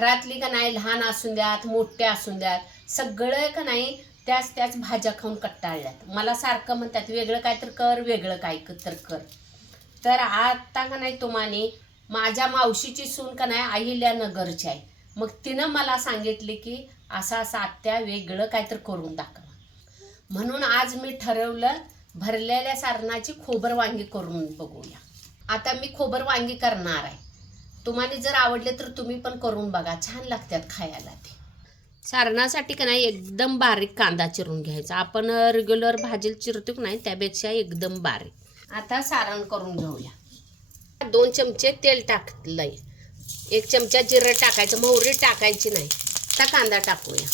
घरातली का नाही लहान असून द्यात मोठे असून द्यात सगळं का नाही त्याच त्याच भाज्या खाऊन कट्टाळल्यात. मला सारखं म्हणतात वेगळं काय तर कर वेगळं काय तर कर. तर आता का नाही तुम्हाने माझ्या मावशीची सून का नाही अहिल्यानगरची आहे मग तिनं मला सांगितले की असं असं आत्या वेगळं काय तर करून दाखवा. म्हणून आज मी ठरवलं भरलेल्या सारणाची खोबर वांगी करून बघूया. आता मी खोबर वांगी करणार आहे. तुम्हाला जर आवडले तर तुम्ही पण करून बघा. छान लागतात खायला ते. सारणासाठी का नाही एकदम बारीक कांदा चिरून घ्यायचा. आपण रेग्युलर भाजीला चिरतो नाही त्यापेक्षा एकदम बारीक. आता सारण करून घेऊया. दोन चमचे तेल टाकलंय. एक चमचा जिरं टाकायचं. मोहरी टाकायची नाही. आता कांदा टाकूया.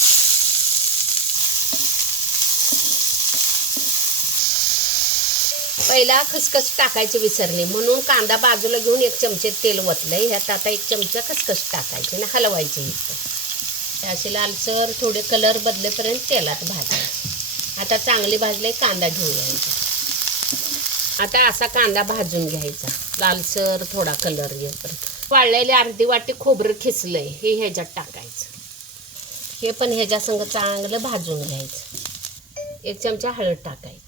पहिला खसखस टाकायची विसरली. म्हणून कांदा बाजूला घेऊन एक चमचे तेल वतलंय ह्यात आता एक चमचा खसखस टाकायची आणि हलवायचे इथं. असे लालसर थोडे कलर बदलेपर्यंत तेलात भाजायचे. आता चांगली भाजले कांदा घेऊन घ्यायचा आता असा कांदा भाजून घ्यायचा. लालसर थोडा कलर येईपर्यंत. वाळलेले अर्धी वाटी खोबरं खिचलंय हे ह्याच्यात टाकायचं. हे पण ह्याच्या संग चांगलं भाजून घ्यायचं. एक चमचा हळद टाकायची.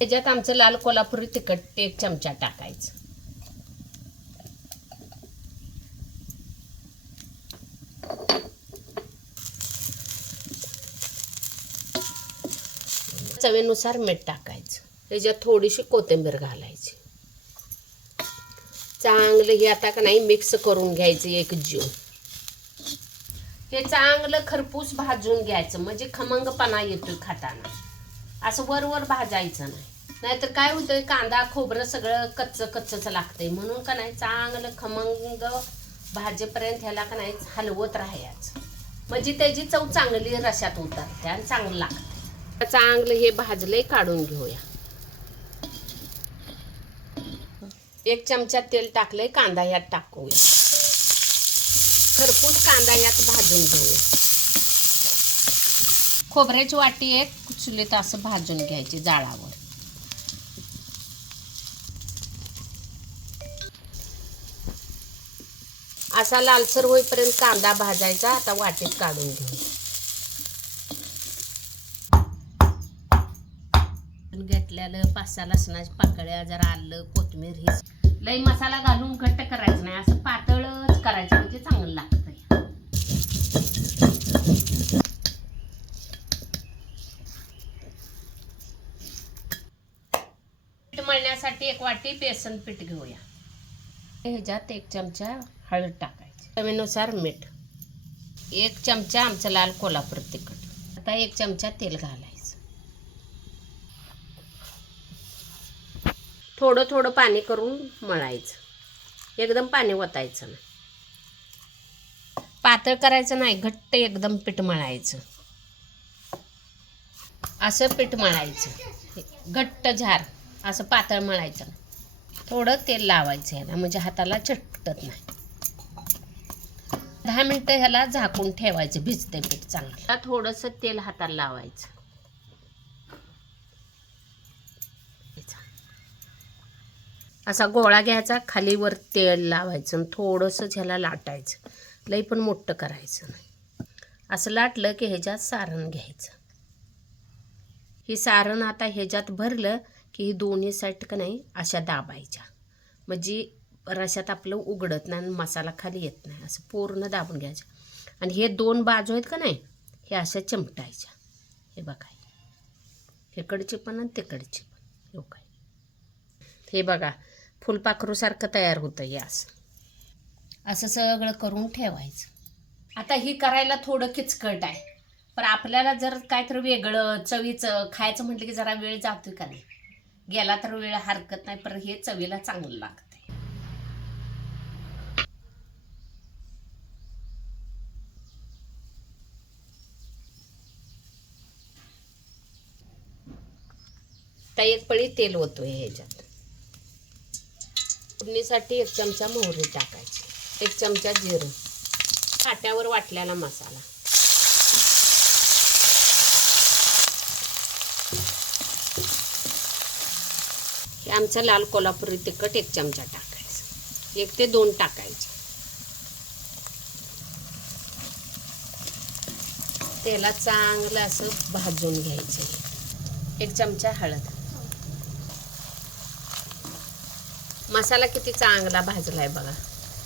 ह्याच्यात आमचं लाल कोल्हापुरी तिखट एक चमचा टाकायचं. चवीनुसार मीठ टाकायचं. त्याच्यात थोडीशी कोथिंबीर घालायची. चांगलं हे आता का नाही मिक्स करून घ्यायचं एक जीव. हे चांगलं खरपूस भाजून घ्यायचं. म्हणजे खमंगपणा येतोय खाताना. असं वर वर भाजायचं नाही. नाहीतर काय होतंय कांदा खोबरं सगळं कच्चं कच्चंच लागतंय. म्हणून का नाही चांगलं खमंग भाजेपर्यंत ह्याला का नाही हलवत राहायचं. म्हणजे त्याची चव चांगली रशात उतरते आणि चांगलं लागतं चांगलं हे भाजलंय काढून घेऊया. एक चमचा तेल टाकलंय कांदा यात टाकूया. खरपूस कांदा यात भाजून घेऊया. खोबऱ्याची वाटी एक चुलीत असं भाजून घ्यायची जाळावर. असा लालसर होईपर्यंत कांदा भाजायचा आता वाटीत काढून घेऊ. घेतलेलं पाच सहा लसणाच्या पाकळ्या जरा आलं कोथमीर हे लई मसाला घालून घट्ट करायचं नाही असं पातळच करायचं म्हणजे चांगलं लागतं. पीठ मळण्यासाठी एक वाटी बेसन पीठ घेऊया. ह्याच्यात एक चमचा हळद टाकायची. चवीनुसार मीठ. एक चमचा आमचं लाल कोल्हापूर तिखट. आता एक चमचा तेल घालायचं. थोडं थोडं पाणी करून मळायचं. एकदम पाणी ओतायचं नाही. पातळ करायचं नाही घट्ट एकदम पीठ मळायचं. असं पीठ मळायचं. घट्ट झार असं पातळ मळायचं. थोडं तेल लावायचं ह्याला म्हणजे हाताला चटकत नाही. दहा मिनटं ह्याला झाकून ठेवायचं भिजते पीठ चांगलं. थोडंसं तेल हाताला लावायचं. असा गोळा घ्यायचा खाली वर तेल लावायचं आणि थोडंसं ह्याला लाटायचं. लई पण मोठं करायचं नाही. असं लाटलं की ह्याच्यात सारण घ्यायचं. ही सारण आता ह्याच्यात भरलं की ही दोन्ही साईड का नाही अशा दाबायच्या. म्हणजे रशात आपलं उघडत नाही आणि मसाला खाली येत नाही असं पूर्ण दाबून घ्यायचं. आणि हे दोन बाजू आहेत का नाही हे अशा चिमटायच्या. हे बघा इकडची पण आणि तिकडची पण. हो काय हे. बघा फुलपाखरूसारखं तयार होतं हे असं. असं सगळं करून ठेवायचं. आता ही करायला थोडं किचकट आहे. पण आपल्याला जर काहीतरी वेगळं चवीचं खायचं म्हटलं की जरा वेळ जातोय का नाही? गेला तर वेळ हरकत नाही पण हे चवीला चांगलं लागतंय. आता एक पळी तेल होतोय ह्याच्यात. फोडणीसाठी एक चमचा मोहरी टाकायची एक चमचा जिरं. काट्यावर वाटलेला मसाला. हे आमचं लाल कोल्हापुरी तिखट एक चमचा टाकायचं. एक ते दोन टाकायचे. तेला चांगलं असं भाजून घ्यायचं. एक चमचा हळद. मसाला किती चांगला भाजलाय बघा.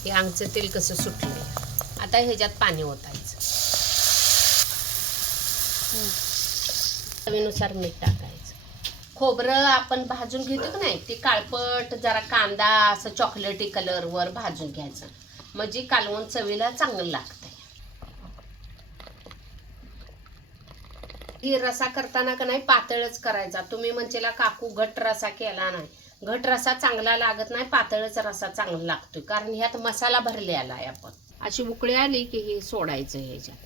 हे आमचं तेल कसं सुटलं आता ह्याच्यात पाणी ओतायचं. चवीनुसार मीठ टाकायचं. खोबरं आपण भाजून घेतो की नाही ते काळपट जरा कांदा असं चॉकलेटी कलरवर भाजून घ्यायचं. म्हणजे कालवण चवीला चांगलं लागतंय. ही रसा करताना का नाही पातळच करायचा. तुम्ही म्हणजेला काकू घट रसा केला नाही. घट रसा चांगला लागत नाही पातळच रसा चांगला लागतोय. कारण ह्यात मसाला भरलेला आहे आपण. अशी उकळी आली की हे सोडायचं ह्याच्यात.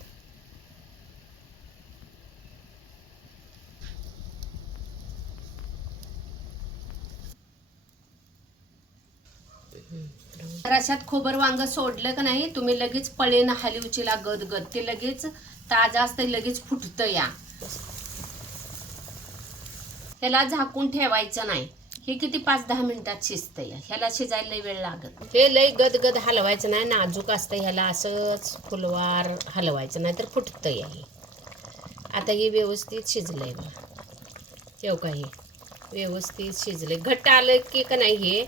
रशात खोबर वांग सोडलं का नाही तुम्ही लगेच पळेन हलवचीला गद गद ते लगेच ताजा असतं लगेच फुटतं या. ह्याला झाकून ठेवायचं नाही. हे किती पाच दहा मिनिटात शिजतं या. ह्याला शिजायला लई वेळ लागत. हे लई गदगद हलवायचं नाही नाजूक असतं ह्याला असंच फुलवार हलवायचं नाही तर फुटतं या हे. आता हे व्यवस्थित शिजलंय बघा. ठेव का हे? व्यवस्थित शिजले घट्ट आलं की का नाही हे?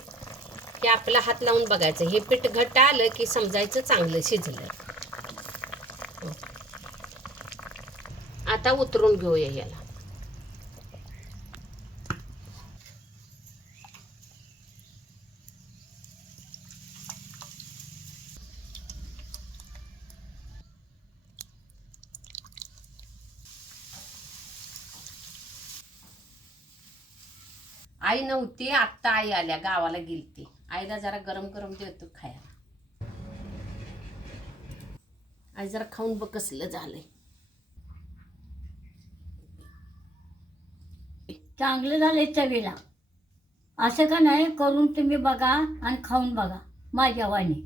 हे आपला हात लावून बघायचं. हे पीठ घट्ट आलं की समजायचं चांगलं शिजलं. हो. आता उतरून घेऊया याला. आई नव्हती आत्ता आई आल्या गावाला गेलती. आईला जरा गरम गरम देतो खायला. आई जरा खाऊन बघ कसलं झालंय. चांगलं झालंय चवीला. असं का नाही करून तुम्ही बघा आणि खाऊन बघा माझ्या वाणी.